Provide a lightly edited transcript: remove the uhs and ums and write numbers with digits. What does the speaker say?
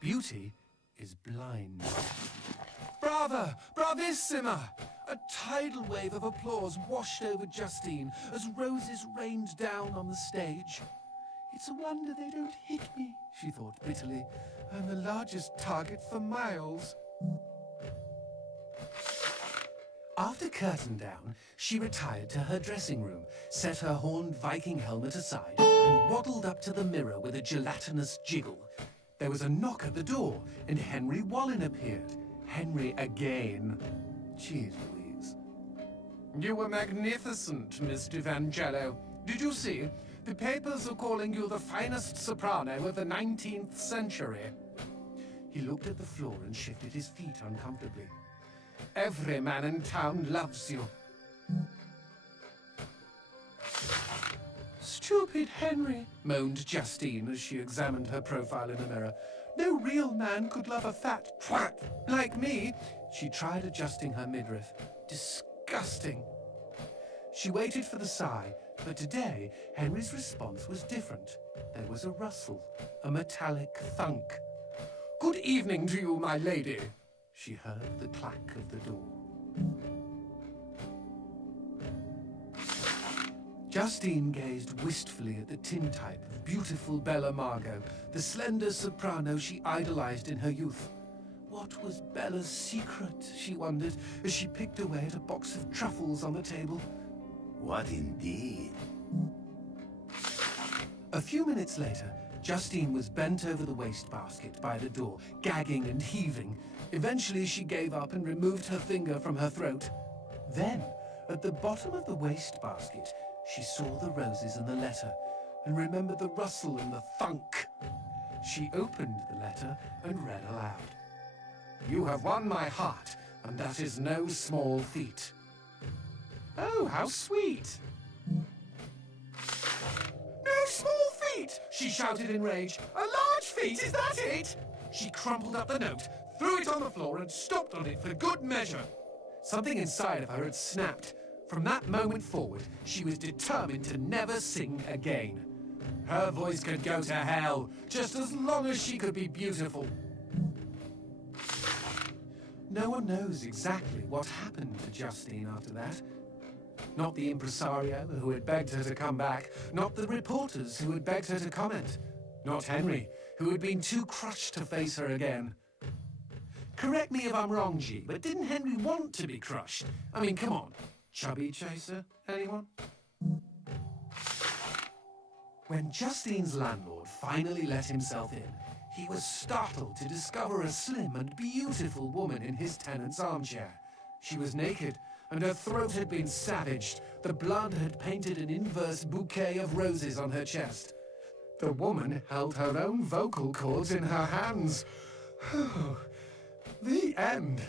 Beauty is blind. Brava! Bravissima! A tidal wave of applause washed over Justine as roses rained down on the stage. It's a wonder they don't hit me, she thought bitterly. I'm the largest target for miles. After curtain down, she retired to her dressing room, set her horned Viking helmet aside, and waddled up to the mirror with a gelatinous jiggle. There was a knock at the door, and Henry Wallin appeared. Henry again. Jeez Louise. You were magnificent, Miss D'Evangelo. Did you see? The papers are calling you the finest soprano of the 19th century. He looked at the floor and shifted his feet uncomfortably. Every man in town loves you. Stupid Henry, moaned Justine as she examined her profile in the mirror. No real man could love a fat twat like me. She tried adjusting her midriff. Disgusting. She waited for the sigh, but today Henry's response was different. There was a rustle, a metallic thunk. Good evening to you, my lady. She heard the clack of the door. Justine gazed wistfully at the tintype of beautiful Bella Margot, the slender soprano she idolized in her youth. What was Bella's secret, she wondered, as she picked away at a box of truffles on the table. What indeed? A few minutes later, Justine was bent over the wastebasket by the door, gagging and heaving. Eventually, she gave up and removed her finger from her throat. Then, at the bottom of the wastebasket, she saw the roses and the letter, and remembered the rustle and the thunk. She opened the letter and read aloud. You have won my heart, and that is no small feat. Oh, how sweet! No small feat! She shouted in rage. A large feat, is that it? She crumpled up the note, threw it on the floor, and stomped on it for good measure. Something inside of her had snapped. From that moment forward, she was determined to never sing again. Her voice could go to hell, just as long as she could be beautiful. No one knows exactly what happened to Justine after that. Not the impresario who had begged her to come back, not the reporters who had begged her to comment, not Henry, who had been too crushed to face her again. Correct me if I'm wrong, G, but didn't Henry want to be crushed? I mean, come on. Chubby chaser, anyone? When Justine's landlord finally let himself in, he was startled to discover a slim and beautiful woman in his tenant's armchair. She was naked, and her throat had been savaged. The blood had painted an inverse bouquet of roses on her chest. The woman held her own vocal cords in her hands. The end.